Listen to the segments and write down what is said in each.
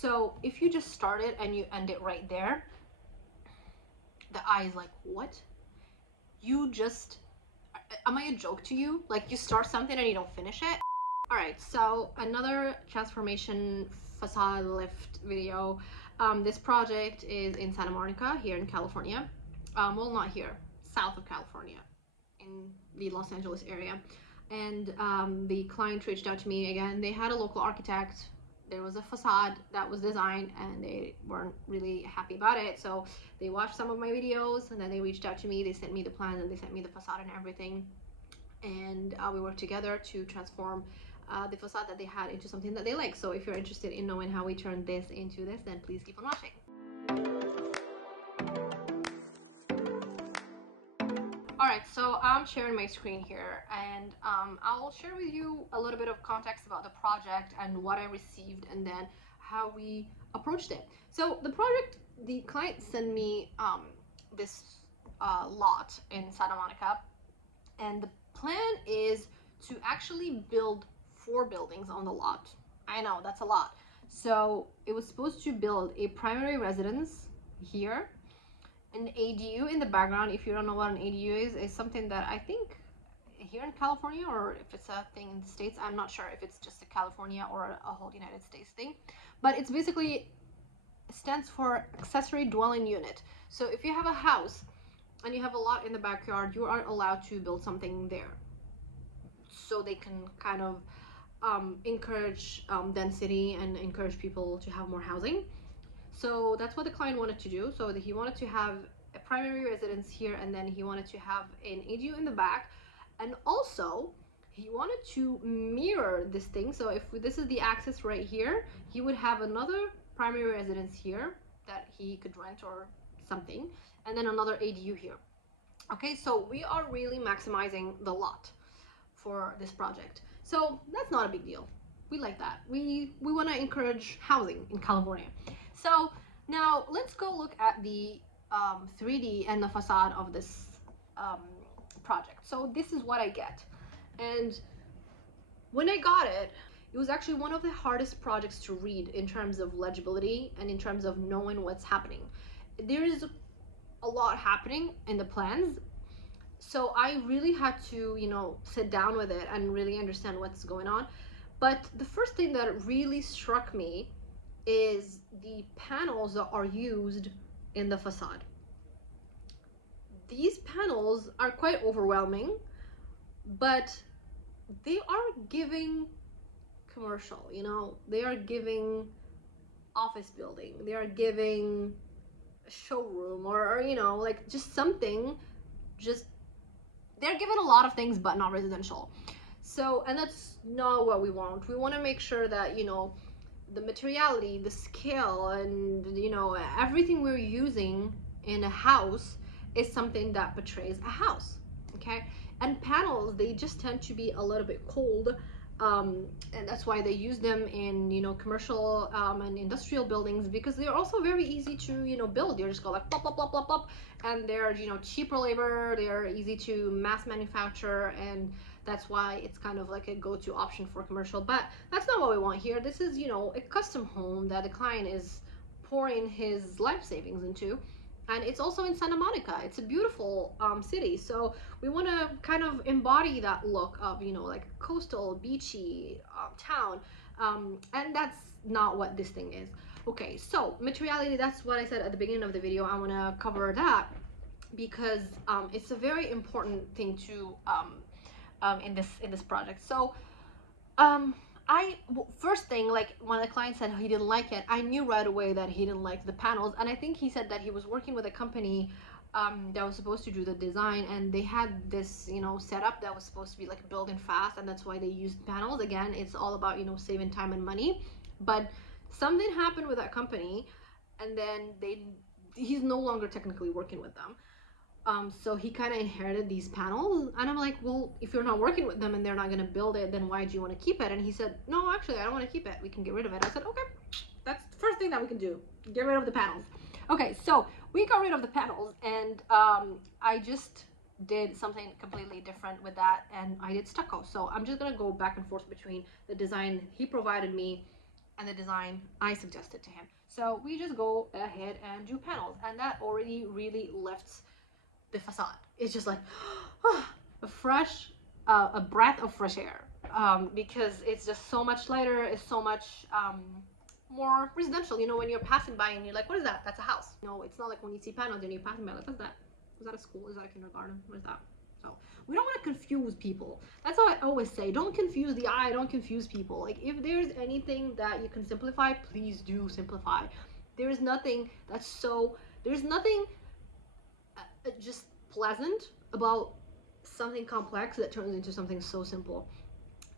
So if you just start it and you end it right there, the eye is like, what? You just, am I a joke to you? Like, you start something and you don't finish it? All right, so another transformation facade lift video. This project is in Santa Monica here in California. Well, not here, south of California, in the Los Angeles area. And the client reached out to me again. They had a local architect. There was a facade that was designed and they weren't really happy about it. So they watched some of my videos and then they reached out to me. They sent me the plans and they sent me the facade and everything. And we worked together to transform the facade that they had into something that they like. So if you're interested in knowing how we turned this into this, then please keep on watching. Alright, so I'm sharing my screen here and I'll share with you a little bit of context about the project and what I received and then how we approached it. So the project, the client sent me this lot in Santa Monica, and the plan is to actually build 4 buildings on the lot. I know, that's a lot. So it was supposed to build a primary residence here, an ADU in the background. If you don't know what an ADU is something that I think here in California, or if it's a thing in the States, I'm not sure if it's just a California or a whole United States thing, but it's basically stands for accessory dwelling unit. So if you have a house and you have a lot in the backyard, you aren't allowed to build something there. So they can kind of encourage density and encourage people to have more housing. So that's what the client wanted to do. So he wanted to have a primary residence here, and then he wanted to have an ADU in the back, and also he wanted to mirror this thing. So if this is the axis right here, he would have another primary residence here that he could rent or something, and then another ADU here. Okay, so we are really maximizing the lot for this project. So that's not a big deal. We like that. We want to encourage housing in California. So now let's go look at the 3D and the facade of this project. So this is what I get. And when I got it, it was actually one of the hardest projects to read in terms of legibility and in terms of knowing what's happening. There is a lot happening in the plans. So I really had to, you know, sit down with it and really understand what's going on. But the first thing that really struck me is the panels that are used in the facade. These panels are quite overwhelming, but they are giving commercial, you know, they are giving office building, they are giving a showroom, or you know, like just something, just they're given a lot of things but not residential. So, and that's not what we want. We want to make sure that, you know, the materiality, the scale, and you know, everything we're using in a house is something that portrays a house. Okay, and panels, they just tend to be a little bit cold, and that's why they use them in, you know, commercial and industrial buildings, because they're also very easy to, you know, build. You just go like pop pop pop pop pop, and they're, you know, cheaper labor, they're easy to mass manufacture, and that's why it's kind of like a go-to option for commercial. But that's not what we want here. This is, you know, a custom home that the client is pouring his life savings into, and it's also in Santa Monica. It's a beautiful city, so we want to kind of embody that look of, you know, like coastal, beachy town, and that's not what this thing is. Okay, so materiality, that's what I said at the beginning of the video. I want to cover that because it's a very important thing to in this project. So first thing, like when the client said he didn't like it, I knew right away that he didn't like the panels. And I think he said that he was working with a company that was supposed to do the design, and they had this, you know, setup that was supposed to be like building fast, and that's why they used panels. Again, it's all about, you know, saving time and money. But something happened with that company, and then he's no longer technically working with them. So he kind of inherited these panels, and I'm like, well, if you're not working with them and they're not going to build it, then why do you want to keep it? And he said, no, actually, I don't want to keep it. We can get rid of it. I said, okay, that's the first thing that we can do. Get rid of the panels. Okay, so we got rid of the panels, and I just did something completely different with that, and I did stucco. So I'm just going to go back and forth between the design he provided me and the design I suggested to him. So we just go ahead and do panels, and that already really lifts the facade. It's just like a breath of fresh air, because it's just so much lighter. It's so much more residential. You know, when you're passing by and you're like, what is that? That's a house. No, it's not like when you see panels and you're passing by like, what's that? Is that a school? Is that a kindergarten? What is that? So we don't want to confuse people. That's how I always say, don't confuse the eye, don't confuse people. Like, if there's anything that you can simplify, please do simplify. There's nothing just pleasant about something complex that turns into something so simple.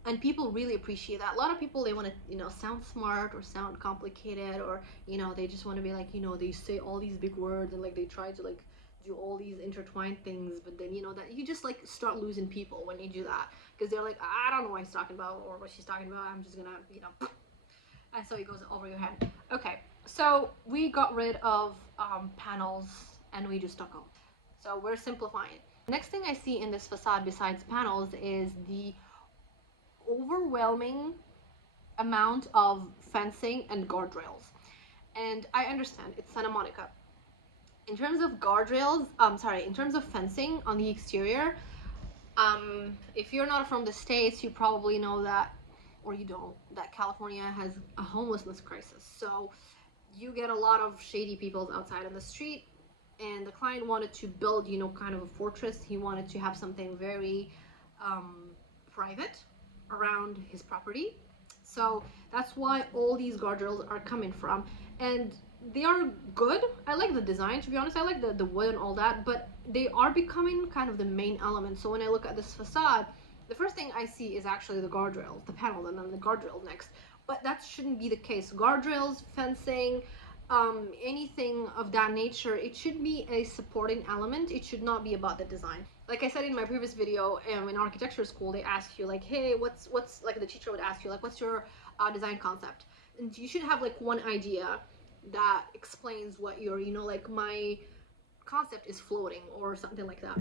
And people really appreciate that. A lot of people, they want to, you know, sound smart or sound complicated, or, you know, they just want to be like, you know, they say all these big words and like they try to like do all these intertwined things, but then, you know, that you just like start losing people when you do that, because they're like, I don't know what he's talking about or what she's talking about, I'm just gonna, you know, and so it goes over your head. Okay, so we got rid of panels and we do stucco. So we're simplifying. Next thing I see in this facade besides panels is the overwhelming amount of fencing and guardrails. And I understand it's Santa Monica. In terms of guardrails, in terms of fencing on the exterior, if you're not from the States, you probably know that, or you don't, that California has a homelessness crisis. So you get a lot of shady people outside on the street, and the client wanted to build, you know, kind of a fortress. He wanted to have something very private around his property. So that's why all these guardrails are coming from, and they are good. I like the design, to be honest. I like the wood and all that, but they are becoming kind of the main element. So when I look at this facade, the first thing I see is actually the guardrails, the panel, and then the guardrails next. But that shouldn't be the case. Guardrails, fencing, anything of that nature, it should be a supporting element. It should not be about the design. Like I said in my previous video, in architecture school, they ask you like, hey, what's like, the teacher would ask you like, what's your design concept? And you should have like one idea that explains what your, you know, like, my concept is floating or something like that.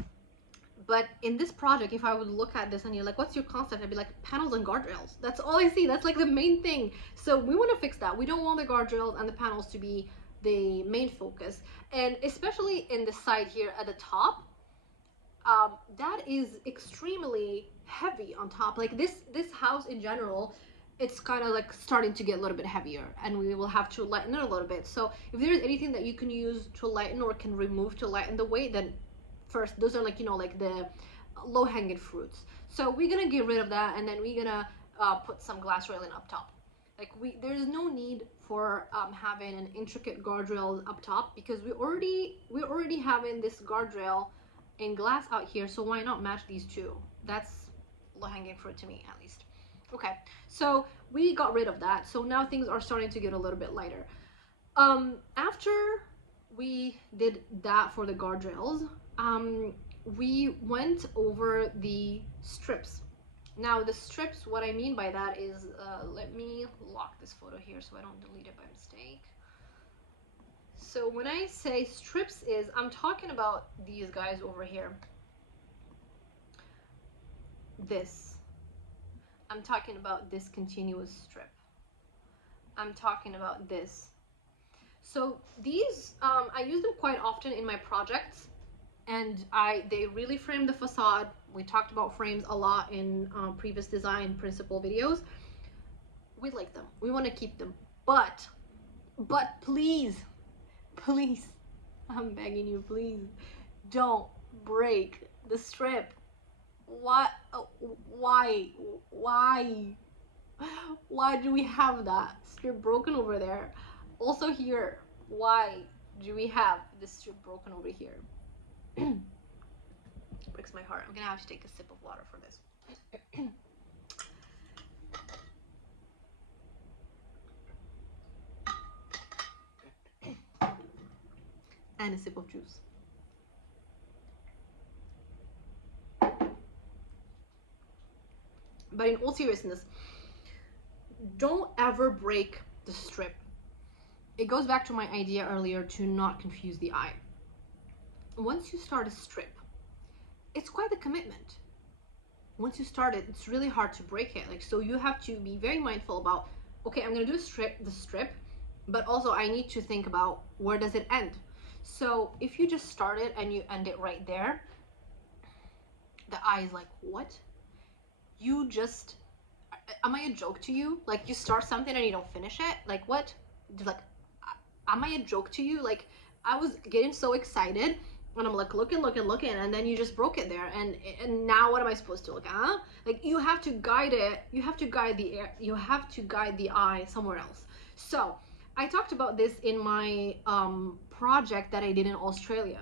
But in this project, if I would look at this and you're like, what's your concept? I'd be like, panels and guardrails. That's all I see. That's like the main thing. So we want to fix that. We don't want the guardrails and the panels to be the main focus. And especially in the side here at the top, that is extremely heavy on top. Like this house in general, it's kind of like starting to get a little bit heavier, and we will have to lighten it a little bit. So if there's anything that you can use to lighten or can remove to lighten the weight, then first, those are like, you know, like the low-hanging fruits. So we're gonna get rid of that, and then we're gonna put some glass railing up top. Like, there's no need for having an intricate guardrail up top, because we're already having this guardrail in glass out here, so why not match these two? That's low-hanging fruit to me, at least. Okay, so we got rid of that. So now things are starting to get a little bit lighter. After we did that for the guardrails, we went over the strips. Now the strips, what I mean by that is, let me lock this photo here so I don't delete it by mistake. So when I say strips is, I'm talking about these guys over here. This. I'm talking about this continuous strip. I'm talking about this. So these, I use them quite often in my projects, and they really frame the facade. We talked about frames a lot in previous design principle videos. We like them. We want to keep them. But please, I'm begging you, please, don't break the strip. Why do we have that strip broken over there? Also here, why do we have this strip broken over here? Breaks my heart. I'm gonna have to take a sip of water for this. And a sip of juice. But in all seriousness, don't ever break the strip. It goes back to my idea earlier to not confuse the eye. Once you start a strip, it's quite a commitment. Once you start it, it's really hard to break it. Like, so you have to be very mindful about okay, I'm gonna do the strip, but also I need to think about where does it end. So if you just start it and you end it right there, the eye is like, what? You just, am I a joke to you? Like, you start something and you don't finish it? Like, what? Like, am I a joke to you? Like, I was getting so excited and I'm like looking, and then you just broke it there, and now what am I supposed to look at? Huh? Like, you have to guide it, you have to guide the air, you have to guide the eye somewhere else. So I talked about this in my project that I did in Australia.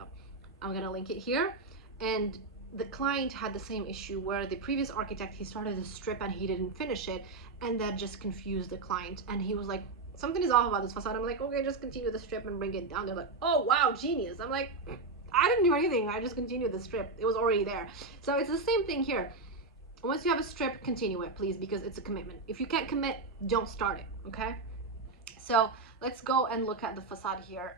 I'm gonna link it here. And the client had the same issue where the previous architect, he started a strip and he didn't finish it, and that just confused the client, and he was like, something is off about this facade. I'm like, okay, just continue the strip and bring it down. They're like, oh wow, genius. I'm like, I didn't do anything, I just continued the strip, it was already there. So it's the same thing here. Once you have a strip, continue it, please, because it's a commitment. If you can't commit, don't start it. Okay, so let's go and look at the facade here.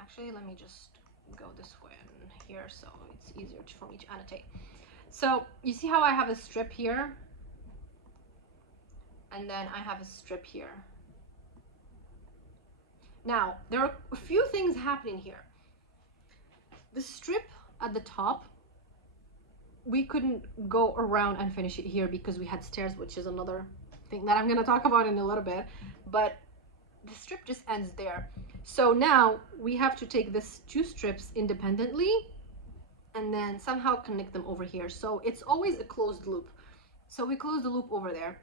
Actually, let me just go this way and here so it's easier for me to annotate. So you see how I have a strip here, and then I have a strip here. Now there are a few things happening here. The strip at the top, we couldn't go around and finish it here because we had stairs, which is another thing that I'm going to talk about in a little bit, but the strip just ends there. So now we have to take these two strips independently and then somehow connect them over here. So it's always a closed loop. So we close the loop over there,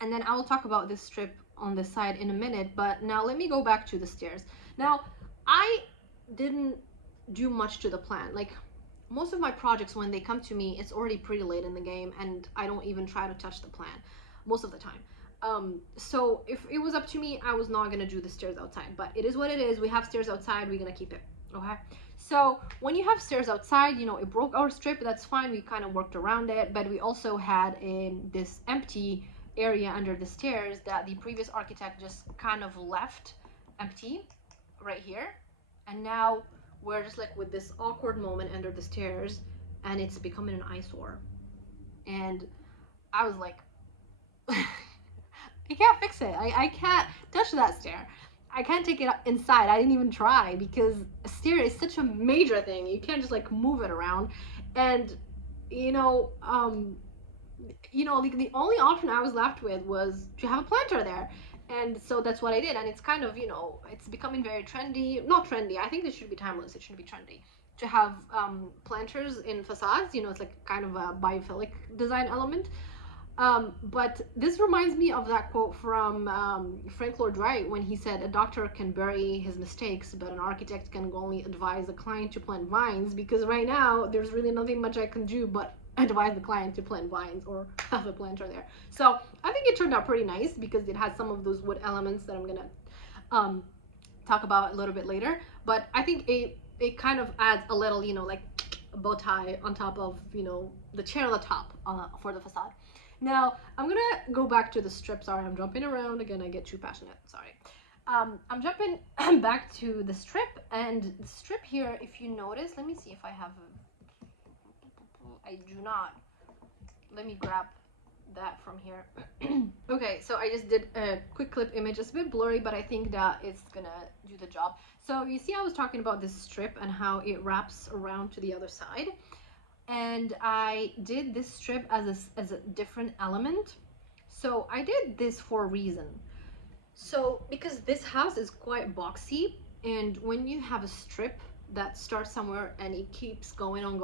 and then I will talk about this strip on the side in a minute, but now let me go back to the stairs. Now, I didn't do much to the plan. Like, most of my projects, when they come to me, it's already pretty late in the game, and I don't even try to touch the plan most of the time. So if it was up to me, I was not gonna do the stairs outside, but it is what it is. We have stairs outside, we're gonna keep it. Okay, so when you have stairs outside, you know, it broke our strip, that's fine, we kind of worked around it, but we also had this empty area under the stairs that the previous architect just kind of left empty right here, and now we're just like with this awkward moment under the stairs, and it's becoming an eyesore. And I was like, I can't fix it. I can't touch that stair. I can't take it inside. I didn't even try because a stair is such a major thing. You can't just like move it around. And like the only option I was left with was to have a planter there. And so that's what I did. And it's kind of, it's becoming very trendy. Not trendy. I think this should be timeless. It shouldn't be trendy to have planters in facades. It's like kind of a biophilic design element. But this reminds me of that quote from Frank Lloyd Wright when he said, a doctor can bury his mistakes, but an architect can only advise a client to plant vines, because right now there's really nothing much I can do but advise the client to plant vines or have a planter there. So I think it turned out pretty nice because it has some of those wood elements that I'm gonna talk about a little bit later. But I think it kind of adds a little, like a bow tie on top of, the chair on the top for the facade. Now, I'm gonna go back to the strip. Sorry, I'm jumping around again. I get too passionate. Sorry. I'm jumping back to the strip, and the strip here, if you notice, let me see if I have I do not. Let me grab that from here. Okay, so I just did a quick clip image. It's a bit blurry, but I think that it's gonna do the job. So you see I was talking about this strip and how it wraps around to the other side. And I did this strip as a different element. So I did this for a reason. So because this house is quite boxy, and when you have a strip that starts somewhere and it keeps going on,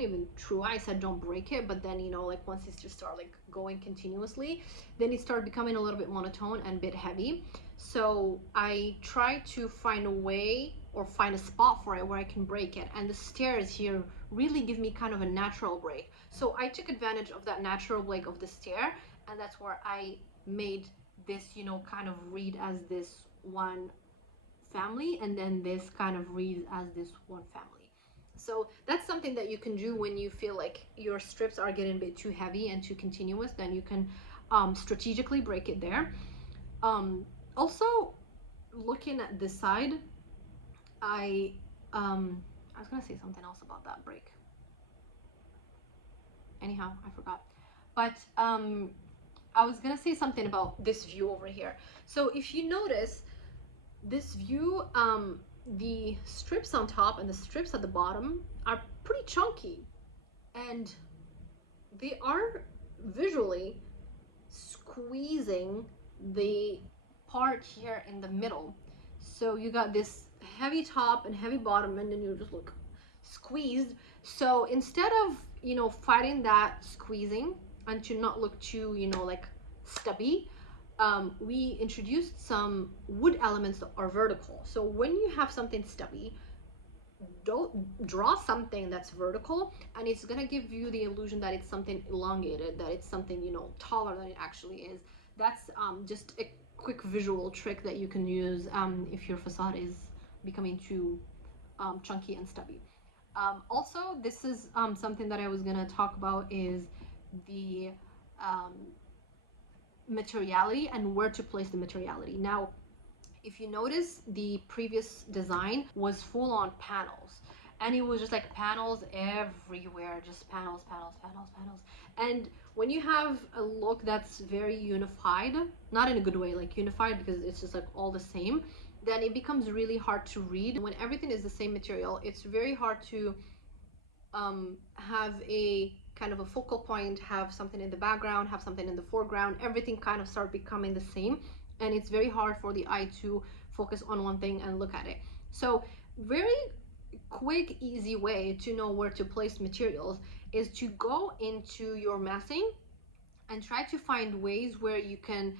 even true, I said don't break it, but then like once it just start like going continuously, then it started becoming a little bit monotone and a bit heavy. So I try to find a way or find a spot for it where I can break it, and the stairs here really give me kind of a natural break. So I took advantage of that natural break of the stair, and that's where I made this kind of read as this one family, and then this kind of reads as this one family. So that's something that you can do when you feel like your strips are getting a bit too heavy and too continuous. Then you can strategically break it there. Also, looking at this side, I was gonna say something else about that break. Anyhow, I forgot. But I was gonna say something about this view over here. So if you notice this view, the strips on top and the strips at the bottom are pretty chunky, and they are visually squeezing the part here in the middle. So you got this heavy top and heavy bottom, and then you just look squeezed. So instead of, you know, fighting that squeezing and to not look too, you know, like stubby, we introduced some wood elements that are vertical. So when you have something stubby, don't draw something that's vertical, and it's gonna give you the illusion that it's something elongated, that it's something, you know, taller than it actually is. That's just a quick visual trick that you can use if your facade is becoming too chunky and stubby. Also, this is something that I was gonna talk about is the materiality and where to place the materiality. Now, if you notice, the previous design was full on panels, and it was just like panels everywhere, just panels, panels, panels, panels. And when you have a look that's very unified, not in a good way, like unified because it's just like all the same, then it becomes really hard to read. When everything is the same material, it's very hard to have a kind of a focal point, have something in the background, have something in the foreground, everything kind of start becoming the same, and it's very hard for the eye to focus on one thing and look at it. So very quick, easy way to know where to place materials is to go into your massing and try to find ways where you can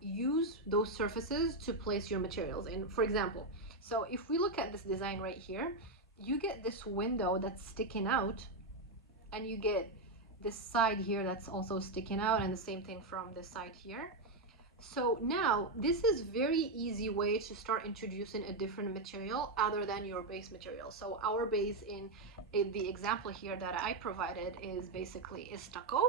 use those surfaces to place your materials in. For example, so if we look at this design right here, you get this window that's sticking out, and you get this side here that's also sticking out, and the same thing from this side here. So now this is very easy way to start introducing a different material other than your base material. So our base in the example here that I provided is basically a stucco,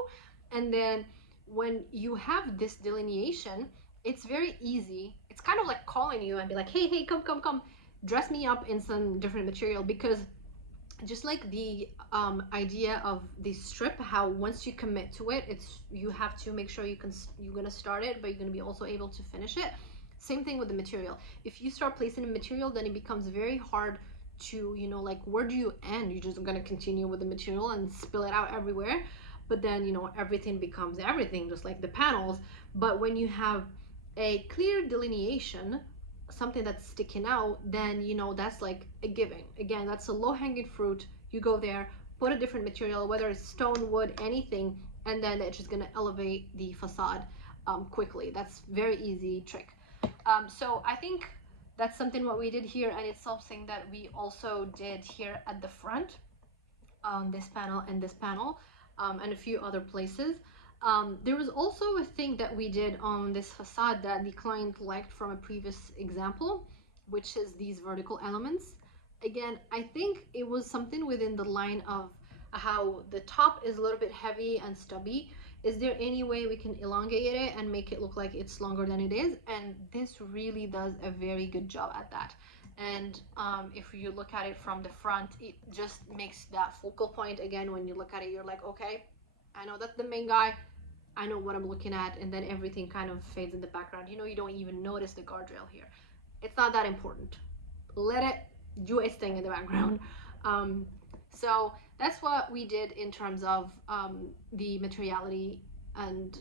and then when you have this delineation, it's very easy. It's kind of like calling you and be like, hey, come, dress me up in some different material, because just like the idea of the strip, how once you commit to it, you have to make sure you're gonna start it, but you're gonna be also able to finish it. Same thing with the material. If you start placing a material, then it becomes very hard to, you know, like, where do you end? You're just gonna continue with the material and spill it out everywhere, but then, you know, everything becomes everything, just like the panels. But when you have a clear delineation, something that's sticking out, then, you know, that's like a giving. Again, that's a low-hanging fruit. You go there, put a different material, whether it's stone, wood, anything, and then it's just gonna elevate the facade quickly. That's very easy trick. So I think that's something what we did here, and it's something that we also did here at the front on this panel and this panel, and a few other places. There was also a thing that we did on this facade that the client liked from a previous example, which is these vertical elements. Again, I think it was something within the line of how the top is a little bit heavy and stubby. Is there any way we can elongate it and make it look like it's longer than it is? And this really does a very good job at that. And if you look at it from the front, it just makes that focal point. Again, when you look at it, you're like, okay, I know that's the main guy, I know what I'm looking at, and then everything kind of fades in the background. You know, you don't even notice the guardrail here. It's not that important. Let it do its thing in the background. So that's what we did in terms of the materiality and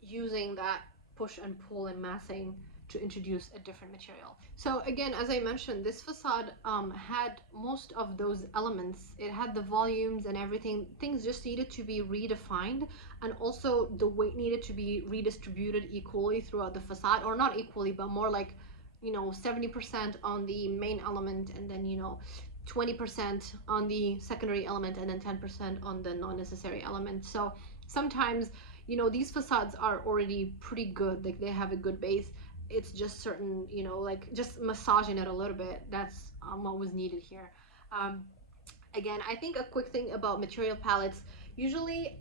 using that push and pull and massing to introduce a different material. So again, as I mentioned, this facade had most of those elements. It had the volumes and everything. Things just needed to be redefined, and also the weight needed to be redistributed equally throughout the facade, or not equally, but more like, you know, 70% on the main element, and then, you know, 20% on the secondary element, and then 10% on the non-necessary element. So sometimes, you know, these facades are already pretty good, like they have a good base. It's just certain, you know, like just massaging it a little bit. That's what was needed here. Again, I think a quick thing about material palettes, usually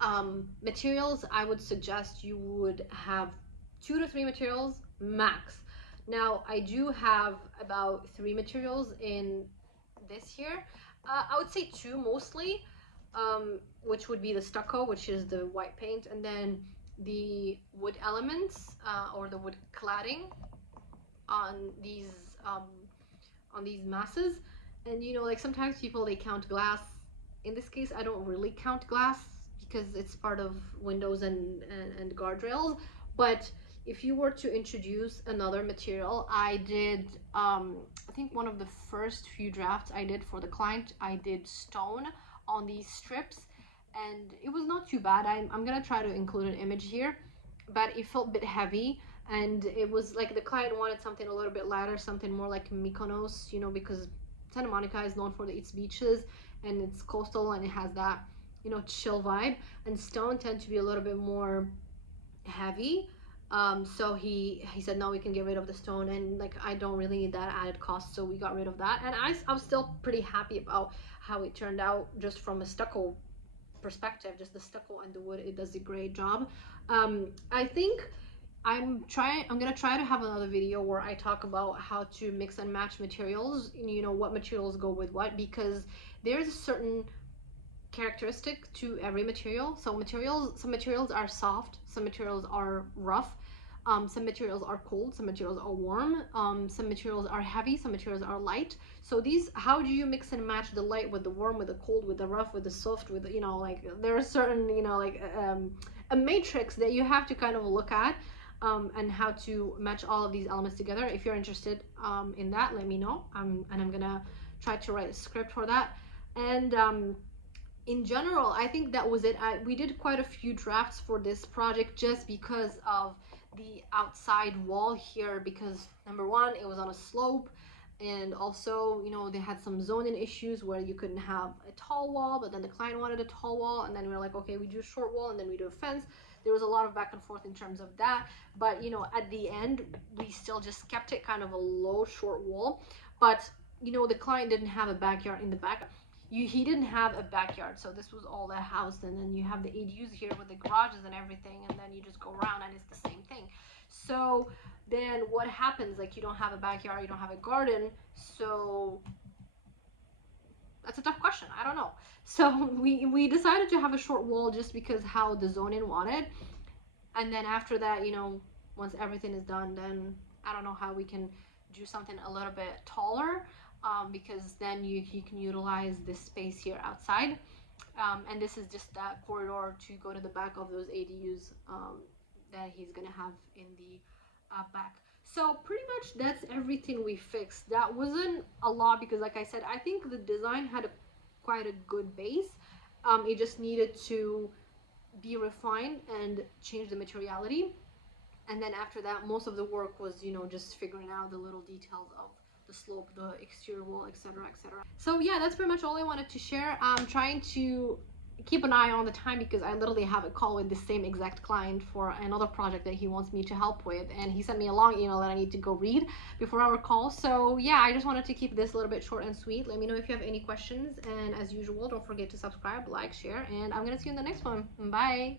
materials, I would suggest you would have 2 to 3 materials max. Now I do have about 3 materials in this here. I would say 2 mostly. which would be the stucco, which is the white paint, and then the wood elements or the wood cladding on these masses. And you know, like sometimes people, they count glass. In this case, I don't really count glass because it's part of windows and guardrails. But if you were to introduce another material, I did I think one of the first few drafts I did for the client, I did stone on these strips, and it was not too bad. I'm gonna try to include an image here, but it felt a bit heavy, and it was like the client wanted something a little bit lighter, something more like Mykonos, you know, because Santa Monica is known for its beaches and it's coastal and it has that, you know, chill vibe, and stone tend to be a little bit more heavy. So he said no, we can get rid of the stone, and like I don't really need that added cost, so we got rid of that. And I'm still pretty happy about how it turned out just from a stucco perspective. Just the stucco and the wood, it does a great job. I think I'm gonna try to have another video where I talk about how to mix and match materials, you know, what materials go with what, because there's a certain characteristic to every material. So some materials are soft, some materials are rough, some materials are cold, some materials are warm, some materials are heavy, some materials are light. So these, how do you mix and match the light with the warm, with the cold, with the rough, with the soft, with the, you know, like there are certain, you know, like a matrix that you have to kind of look at, and how to match all of these elements together. If you're interested in that, let me know, and I'm gonna try to write a script for that. And in general, I think that was it. We did quite a few drafts for this project just because of the outside wall here, because number one, it was on a slope, and also, you know, they had some zoning issues where you couldn't have a tall wall, but then the client wanted a tall wall, and then we were like, okay, we do a short wall and then we do a fence. There was a lot of back and forth in terms of that, but you know, at the end we still just kept it kind of a low short wall. But you know, the client didn't have a backyard in the back. He didn't have a backyard, so this was all the house, and then you have the ADUs here with the garages and everything, and then you just go around and it's the same thing. So then what happens, like you don't have a backyard, you don't have a garden, so that's a tough question. I don't know. So we decided to have a short wall just because how the zoning wanted, and then after that, you know, once everything is done, then I don't know how we can do something a little bit taller, because then you can utilize this space here outside, and this is just that corridor to go to the back of those ADUs that he's gonna have in the back. So pretty much that's everything we fixed. That wasn't a lot because, like I said, I think the design had quite a good base. It just needed to be refined and change the materiality, and then after that, most of the work was, you know, just figuring out the little details of the slope, the exterior wall, etc., etc. So yeah, that's pretty much all I wanted to share. I'm trying to keep an eye on the time because I literally have a call with the same exact client for another project that he wants me to help with, and he sent me a long email that I need to go read before our call. So yeah, I just wanted to keep this a little bit short and sweet. Let me know if you have any questions, and as usual, don't forget to subscribe, like, share, and I'm gonna see you in the next one. Bye.